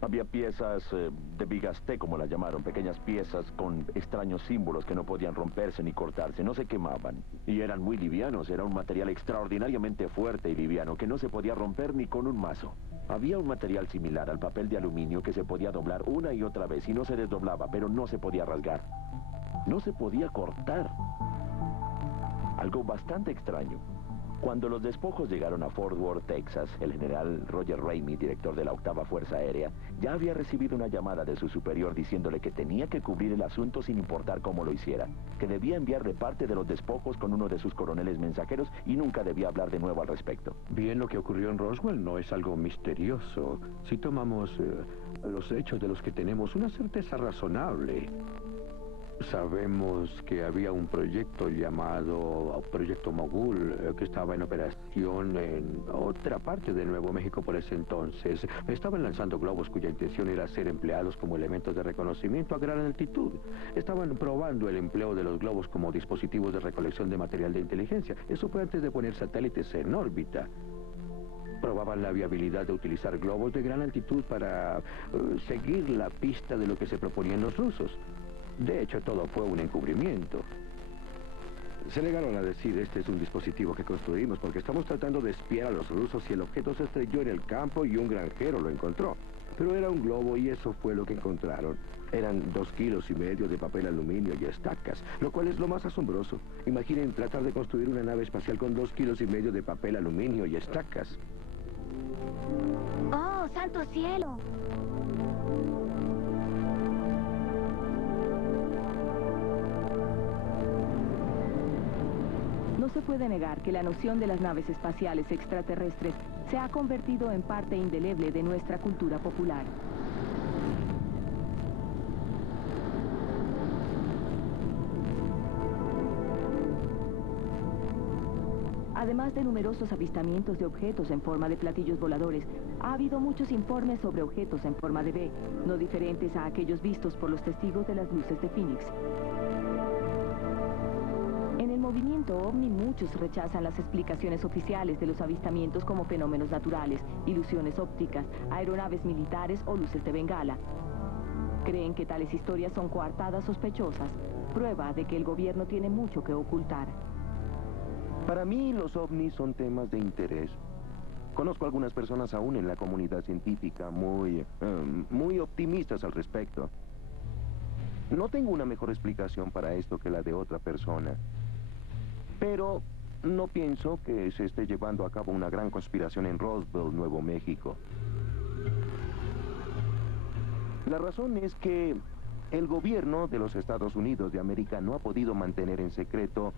Había piezas de bigasté, como las llamaron, pequeñas piezas con extraños símbolos que no podían romperse ni cortarse, no se quemaban. Y eran muy livianos, era un material extraordinariamente fuerte y liviano que no se podía romper ni con un mazo. Había un material similar al papel de aluminio que se podía doblar una y otra vez y no se desdoblaba, pero no se podía rasgar. No se podía cortar. Algo bastante extraño. Cuando los despojos llegaron a Fort Worth, Texas, el general Roger Ramey, director de la 8ª Fuerza Aérea, ya había recibido una llamada de su superior diciéndole que tenía que cubrir el asunto sin importar cómo lo hiciera, que debía enviarle parte de los despojos con uno de sus coroneles mensajeros y nunca debía hablar de nuevo al respecto. Bien, lo que ocurrió en Roswell no es algo misterioso. Si tomamos los hechos de los que tenemos una certeza razonable. Sabemos que había un proyecto llamado Proyecto Mogul que estaba en operación en otra parte de Nuevo México por ese entonces. Estaban lanzando globos cuya intención era ser empleados como elementos de reconocimiento a gran altitud. Estaban probando el empleo de los globos como dispositivos de recolección de material de inteligencia. Eso fue antes de poner satélites en órbita. Probaban la viabilidad de utilizar globos de gran altitud para seguir la pista de lo que se proponían los rusos. De hecho, todo fue un encubrimiento. Se negaron a decir, este es un dispositivo que construimos porque estamos tratando de espiar a los rusos y el objeto se estrelló en el campo y un granjero lo encontró. Pero era un globo y eso fue lo que encontraron. Eran 2,5 kilos de papel aluminio y estacas, lo cual es lo más asombroso. Imaginen tratar de construir una nave espacial con 2,5 kilos de papel aluminio y estacas. ¡Oh, santo cielo! No se puede negar que la noción de las naves espaciales extraterrestres se ha convertido en parte indeleble de nuestra cultura popular. Además de numerosos avistamientos de objetos en forma de platillos voladores, ha habido muchos informes sobre objetos en forma de V, no diferentes a aquellos vistos por los testigos de las luces de Phoenix. En el movimiento OVNI muchos rechazan las explicaciones oficiales de los avistamientos como fenómenos naturales, ilusiones ópticas, aeronaves militares o luces de bengala. Creen que tales historias son coartadas sospechosas, prueba de que el gobierno tiene mucho que ocultar. Para mí, los ovnis son temas de interés. Conozco a algunas personas aún en la comunidad científica muy optimistas al respecto. No tengo una mejor explicación para esto que la de otra persona. Pero no pienso que se esté llevando a cabo una gran conspiración en Roswell, Nuevo México. La razón es que el gobierno de los Estados Unidos de América no ha podido mantener en secreto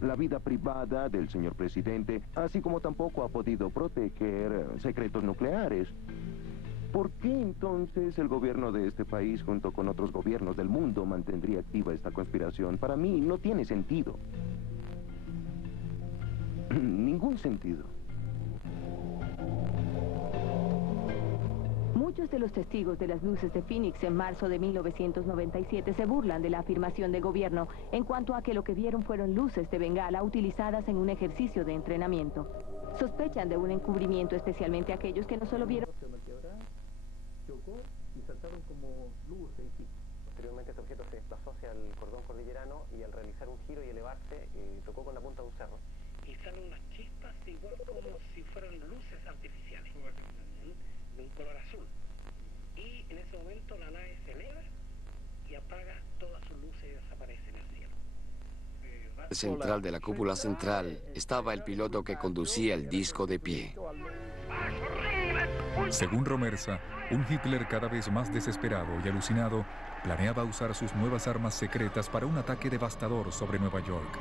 la vida privada del señor presidente, así como tampoco ha podido proteger secretos nucleares. ¿Por qué entonces el gobierno de este país, junto con otros gobiernos del mundo, mantendría activa esta conspiración? Para mí no tiene sentido. Ningún sentido. Muchos de los testigos de las luces de Phoenix en marzo de 1997 se burlan de la afirmación del gobierno en cuanto a que lo que vieron fueron luces de bengala utilizadas en un ejercicio de entrenamiento. Sospechan de un encubrimiento, especialmente aquellos que no solo vieron... Chocó y saltaron como luces. Posteriormente este objeto se desplazó hacia el cordón cordillerano y al realizar un giro y elevarse tocó con la punta de un cerro. Y salen unas chispas igual como si fueran luces artificiales, de un color azul. Y en ese momento la nave se eleva y apaga todas sus luces y desaparece en el cielo. Central de la cúpula central estaba el piloto que conducía el disco de pie. Según Romersa, un Hitler cada vez más desesperado y alucinado planeaba usar sus nuevas armas secretas para un ataque devastador sobre Nueva York.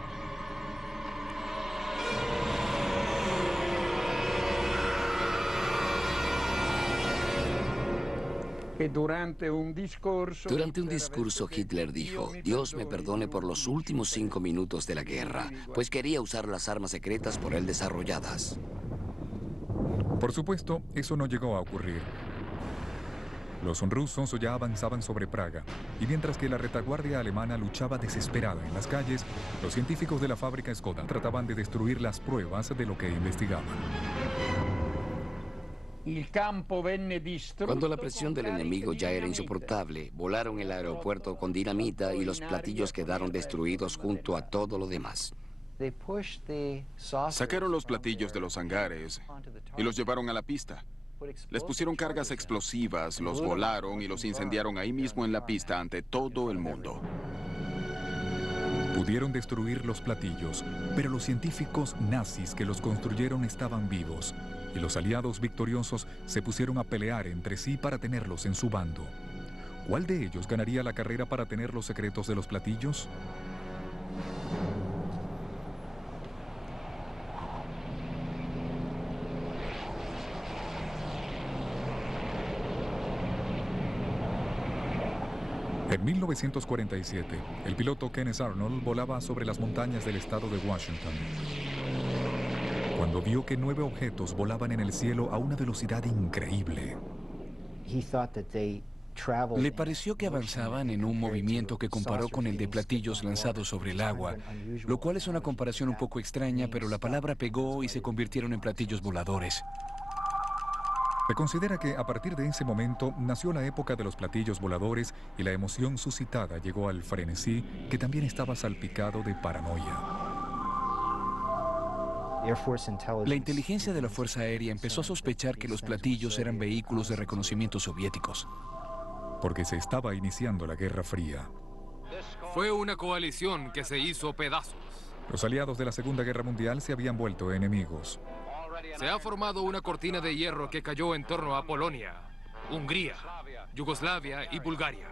Durante un discurso Hitler dijo: Dios me perdone por los últimos 5 minutos de la guerra, pues quería usar las armas secretas por él desarrolladas. Por supuesto, eso no llegó a ocurrir. Los rusos ya avanzaban sobre Praga, y mientras que la retaguardia alemana luchaba desesperada en las calles, los científicos de la fábrica Skoda trataban de destruir las pruebas de lo que investigaban. Cuando la presión del enemigo ya era insoportable, volaron el aeropuerto con dinamita y los platillos quedaron destruidos junto a todo lo demás. Sacaron los platillos de los hangares y los llevaron a la pista. Les pusieron cargas explosivas, los volaron y los incendiaron ahí mismo en la pista ante todo el mundo. Pudieron destruir los platillos, pero los científicos nazis que los construyeron estaban vivos, y los aliados victoriosos se pusieron a pelear entre sí para tenerlos en su bando. ¿Cuál de ellos ganaría la carrera para tener los secretos de los platillos? En 1947, el piloto Kenneth Arnold volaba sobre las montañas del estado de Washington, cuando vio que 9 objetos volaban en el cielo a una velocidad increíble. Le pareció que avanzaban en un movimiento que comparó con el de platillos lanzados sobre el agua, lo cual es una comparación un poco extraña, pero la palabra pegó y se convirtieron en platillos voladores. Se considera que a partir de ese momento nació la época de los platillos voladores y la emoción suscitada llegó al frenesí, que también estaba salpicado de paranoia. La inteligencia de la Fuerza Aérea empezó a sospechar que los platillos eran vehículos de reconocimiento soviéticos. Porque se estaba iniciando la Guerra Fría. Fue una coalición que se hizo pedazos. Los aliados de la Segunda Guerra Mundial se habían vuelto enemigos. Se ha formado una cortina de hierro que cayó en torno a Polonia, Hungría, Yugoslavia y Bulgaria.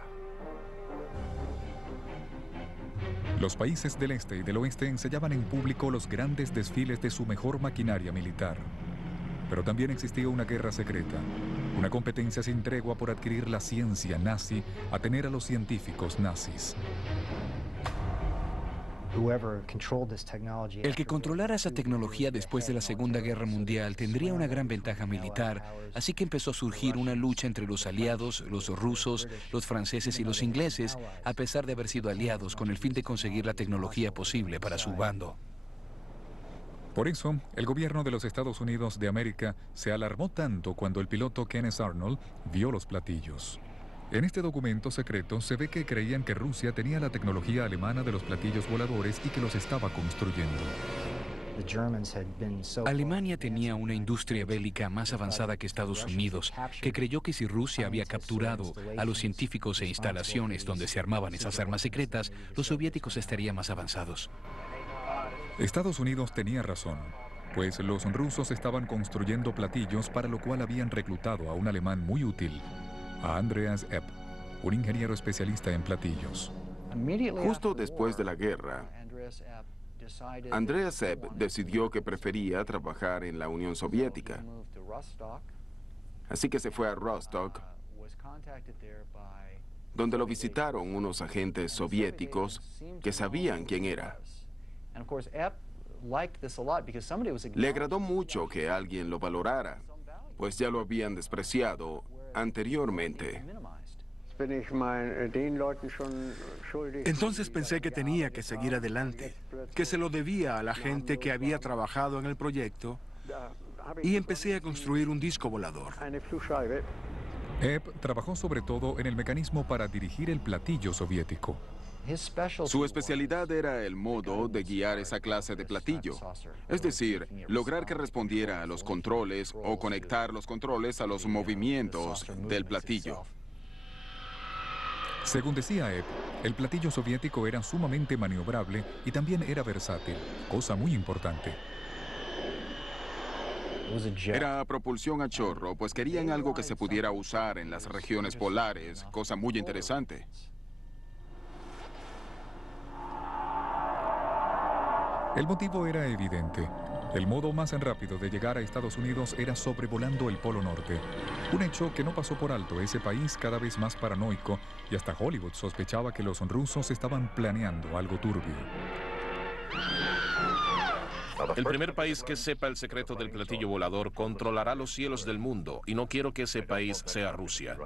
Los países del este y del oeste enseñaban en público los grandes desfiles de su mejor maquinaria militar. Pero también existía una guerra secreta, una competencia sin tregua por adquirir la ciencia nazi a tener a los científicos nazis. El que controlara esa tecnología después de la Segunda Guerra Mundial tendría una gran ventaja militar, así que empezó a surgir una lucha entre los aliados, los rusos, los franceses y los ingleses, a pesar de haber sido aliados con el fin de conseguir la tecnología posible para su bando. Por eso, el gobierno de los Estados Unidos de América se alarmó tanto cuando el piloto Kenneth Arnold vio los platillos. En este documento secreto se ve que creían que Rusia tenía la tecnología alemana de los platillos voladores y que los estaba construyendo. Alemania tenía una industria bélica más avanzada que Estados Unidos, que creyó que si Rusia había capturado a los científicos e instalaciones donde se armaban esas armas secretas, los soviéticos estarían más avanzados. Estados Unidos tenía razón, pues los rusos estaban construyendo platillos, para lo cual habían reclutado a un alemán muy útil, a Andreas Epp, un ingeniero especialista en platillos. Justo después de la guerra, Andreas Epp decidió que prefería trabajar en la Unión Soviética. Así que se fue a Rostock, donde lo visitaron unos agentes soviéticos que sabían quién era. Le agradó mucho que alguien lo valorara, pues ya lo habían despreciado anteriormente. Entonces pensé que tenía que seguir adelante, que se lo debía a la gente que había trabajado en el proyecto, y empecé a construir un disco volador. Epp trabajó sobre todo en el mecanismo para dirigir el platillo soviético. Su especialidad era el modo de guiar esa clase de platillo, es decir, lograr que respondiera a los controles o conectar los controles a los movimientos del platillo. Según decía Epp, el platillo soviético era sumamente maniobrable y también era versátil, cosa muy importante. Era propulsión a chorro, pues querían algo que se pudiera usar en las regiones polares, cosa muy interesante. El motivo era evidente. El modo más rápido de llegar a Estados Unidos era sobrevolando el Polo Norte. Un hecho que no pasó por alto ese país cada vez más paranoico, y hasta Hollywood sospechaba que los rusos estaban planeando algo turbio. El primer país que sepa el secreto del platillo volador controlará los cielos del mundo, y no quiero que ese país sea Rusia.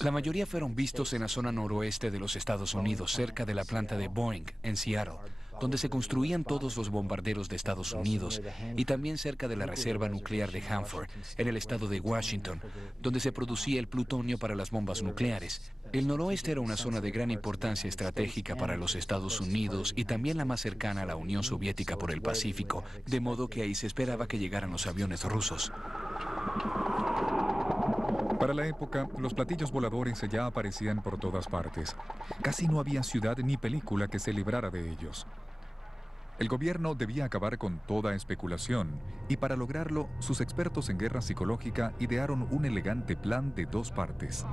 La mayoría fueron vistos en la zona noroeste de los Estados Unidos, cerca de la planta de Boeing, en Seattle, donde se construían todos los bombarderos de Estados Unidos, y también cerca de la reserva nuclear de Hanford, en el estado de Washington, donde se producía el plutonio para las bombas nucleares. El noroeste era una zona de gran importancia estratégica para los Estados Unidos y también la más cercana a la Unión Soviética por el Pacífico, de modo que ahí se esperaba que llegaran los aviones rusos. Para la época, los platillos voladores ya aparecían por todas partes. Casi no había ciudad ni película que se librara de ellos. El gobierno debía acabar con toda especulación, y para lograrlo, sus expertos en guerra psicológica idearon un elegante plan de dos partes.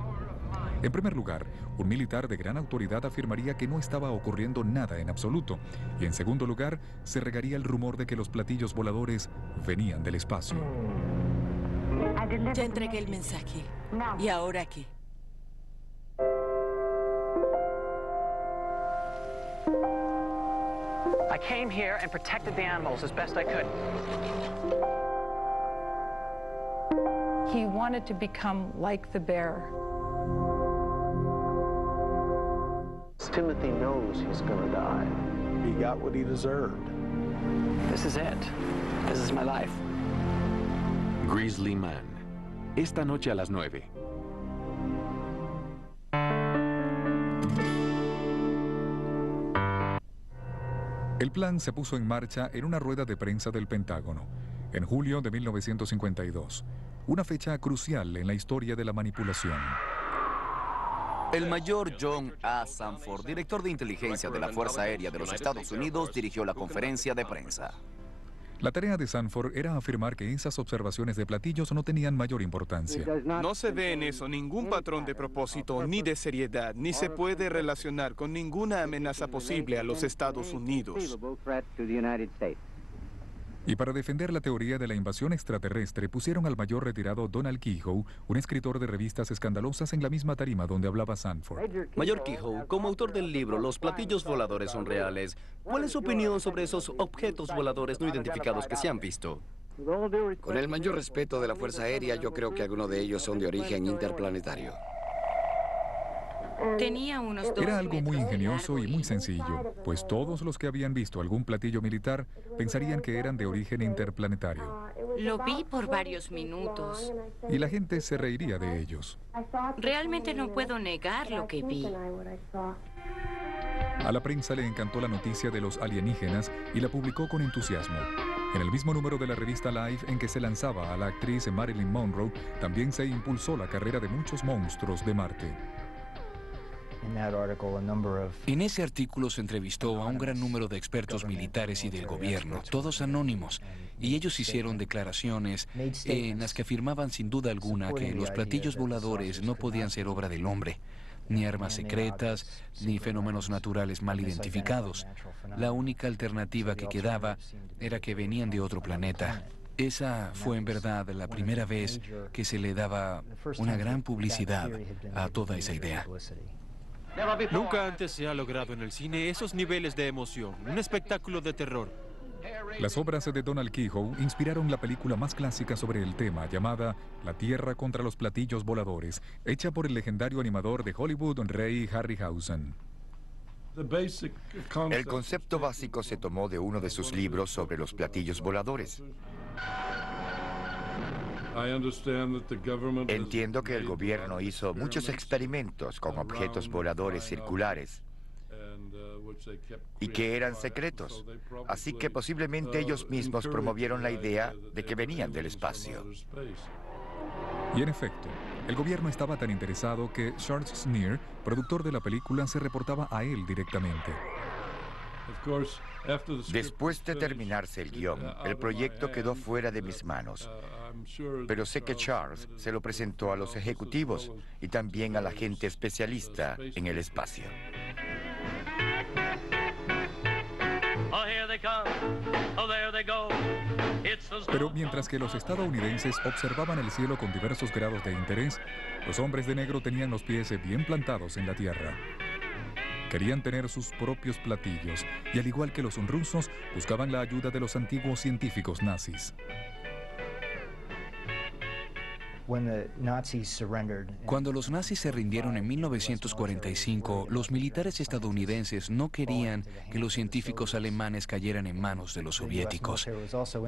En primer lugar, un militar de gran autoridad afirmaría que no estaba ocurriendo nada en absoluto, y en segundo lugar, se regaría el rumor de que los platillos voladores venían del espacio. Ya entregué el mensaje. ¿Y ahora qué? I came here and protected the animals as best I could. He wanted to become like the bear. Timothy knows he's gonna die. He got what he deserved. This is it. This is my life. Grizzly Man. Esta noche a las 9. El plan se puso en marcha en una rueda de prensa del Pentágono, en julio de 1952, una fecha crucial en la historia de la manipulación. El mayor John A. Sanford, director de inteligencia de la Fuerza Aérea de los Estados Unidos, dirigió la conferencia de prensa. La tarea de Sanford era afirmar que esas observaciones de platillos no tenían mayor importancia. No se ve en eso ningún patrón de propósito ni de seriedad, ni se puede relacionar con ninguna amenaza posible a los Estados Unidos. Y para defender la teoría de la invasión extraterrestre, pusieron al mayor retirado Donald Keyhoe, un escritor de revistas escandalosas, en la misma tarima donde hablaba Sanford. Mayor Keyhoe, como autor del libro Los platillos voladores son reales, ¿cuál es su opinión sobre esos objetos voladores no identificados que se han visto? Con el mayor respeto de la Fuerza Aérea, yo creo que algunos de ellos son de origen interplanetario. Tenía unos 2 Era algo muy metros de ingenioso y largo muy sencillo, pues todos los que habían visto algún platillo militar pensarían que eran de origen interplanetario. Lo vi por varios minutos. Y la gente se reiría de ellos. Realmente no puedo negar lo que vi. A la prensa le encantó la noticia de los alienígenas y la publicó con entusiasmo. En el mismo número de la revista Life en que se lanzaba a la actriz Marilyn Monroe, también se impulsó la carrera de muchos monstruos de Marte. En ese artículo se entrevistó a un gran número de expertos militares y del gobierno, todos anónimos, y ellos hicieron declaraciones en las que afirmaban sin duda alguna que los platillos voladores no podían ser obra del hombre, ni armas secretas, ni fenómenos naturales mal identificados. La única alternativa que quedaba era que venían de otro planeta. Esa fue en verdad la primera vez que se le daba una gran publicidad a toda esa idea. Nunca antes se ha logrado en el cine esos niveles de emoción, un espectáculo de terror. Las obras de Donald Keyhoe inspiraron la película más clásica sobre el tema, llamada La Tierra contra los platillos voladores, hecha por el legendario animador de Hollywood, Ray Harryhausen. El concepto básico se tomó de uno de sus libros sobre los platillos voladores. Entiendo que el gobierno hizo muchos experimentos con objetos voladores circulares y que eran secretos, así que posiblemente ellos mismos promovieron la idea de que venían del espacio. Y en efecto, el gobierno estaba tan interesado que Charles Sneer, productor de la película, se reportaba a él directamente. Después de terminarse el guión, el proyecto quedó fuera de mis manos. Pero sé que Charles se lo presentó a los ejecutivos y también a la gente especialista en el espacio. Oh, here they come. Oh, there they go. It's those Pero mientras que los estadounidenses observaban el cielo con diversos grados de interés, los hombres de negro tenían los pies bien plantados en la tierra. Querían tener sus propios platillos y, al igual que los rusos, buscaban la ayuda de los antiguos científicos nazis. Cuando los nazis se rindieron en 1945, los militares estadounidenses no querían que los científicos alemanes cayeran en manos de los soviéticos,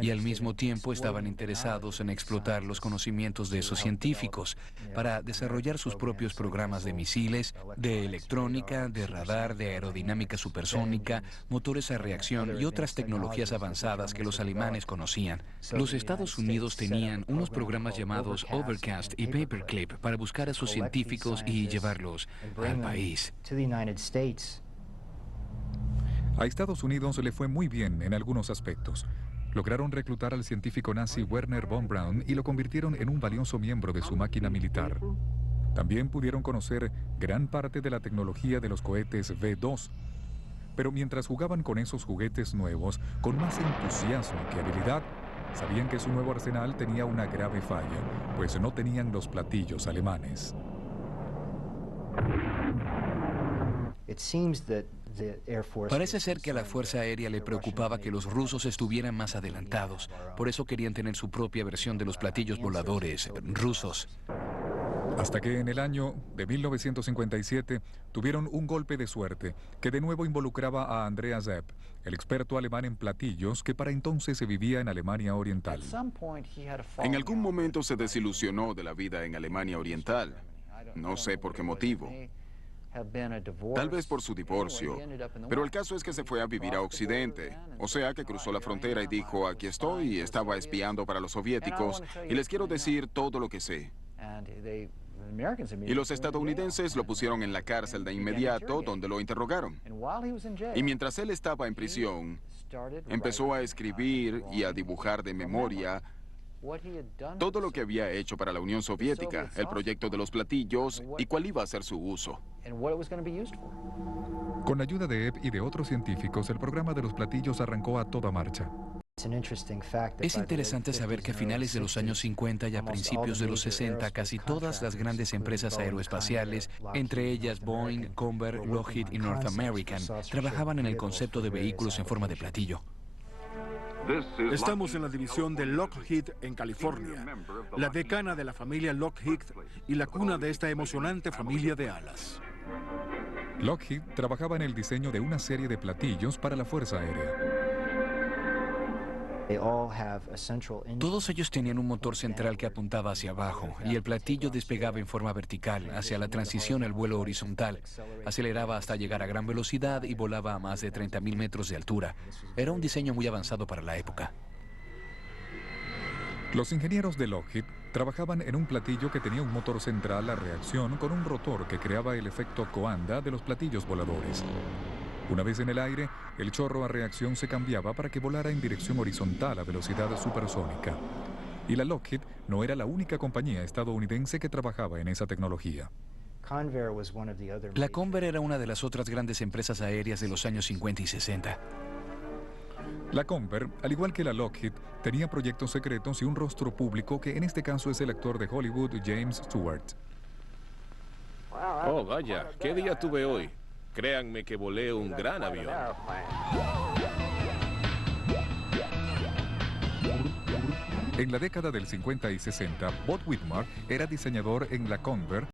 y al mismo tiempo estaban interesados en explotar los conocimientos de esos científicos para desarrollar sus propios programas de misiles, de electrónica, de radar, de aerodinámica supersónica, motores a reacción y otras tecnologías avanzadas que los alemanes conocían. Los Estados Unidos tenían unos programas llamados Overcast y Paperclip para buscar a sus científicos y llevarlos al país. A Estados Unidos le fue muy bien en algunos aspectos. Lograron reclutar al científico nazi Werner von Braun y lo convirtieron en un valioso miembro de su máquina militar. También pudieron conocer gran parte de la tecnología de los cohetes V-2. Pero mientras jugaban con esos juguetes nuevos, con más entusiasmo que habilidad, sabían que su nuevo arsenal tenía una grave falla, pues no tenían los platillos alemanes. Parece ser que a la Fuerza Aérea le preocupaba que los rusos estuvieran más adelantados. Por eso querían tener su propia versión de los platillos voladores rusos. Hasta que en el año de 1957 tuvieron un golpe de suerte que de nuevo involucraba a Andreas Epp, el experto alemán en platillos que para entonces se vivía en Alemania Oriental. En algún momento se desilusionó de la vida en Alemania Oriental. No sé por qué motivo. Tal vez por su divorcio, pero el caso es que se fue a vivir a Occidente, o sea que cruzó la frontera y dijo, aquí estoy, y estaba espiando para los soviéticos, y les quiero decir todo lo que sé. Y los estadounidenses lo pusieron en la cárcel de inmediato, donde lo interrogaron. Y mientras él estaba en prisión, empezó a escribir y a dibujar de memoria todo lo que había hecho para la Unión Soviética, el proyecto de los platillos y cuál iba a ser su uso. Con la ayuda de Epp y de otros científicos, el programa de los platillos arrancó a toda marcha. Es interesante saber que a finales de los años 50 y a principios de los 60, casi todas las grandes empresas aeroespaciales, entre ellas Boeing, Convair, Lockheed y North American, trabajaban en el concepto de vehículos en forma de platillo. Estamos en la división de Lockheed en California, la decana de la familia Lockheed y la cuna de esta emocionante familia de alas. Lockheed trabajaba en el diseño de una serie de platillos para la Fuerza Aérea. Todos ellos tenían un motor central que apuntaba hacia abajo y el platillo despegaba en forma vertical hacia la transición al vuelo horizontal. Aceleraba hasta llegar a gran velocidad y volaba a más de 30.000 metros de altura. Era un diseño muy avanzado para la época. Los ingenieros de Lockheed trabajaban en un platillo que tenía un motor central a reacción con un rotor que creaba el efecto Coanda de los platillos voladores. Una vez en el aire, el chorro a reacción se cambiaba para que volara en dirección horizontal a velocidad supersónica. Y la Lockheed no era la única compañía estadounidense que trabajaba en esa tecnología. La Convair era una de las otras grandes empresas aéreas de los años 50 y 60. La Convair, al igual que la Lockheed, tenía proyectos secretos y un rostro público que en este caso es el actor de Hollywood James Stewart. Oh, vaya, ¿qué día tuve hoy? Créanme que volé un gran avión. En la década del 50 y 60, Bob Whitmore era diseñador en la Convair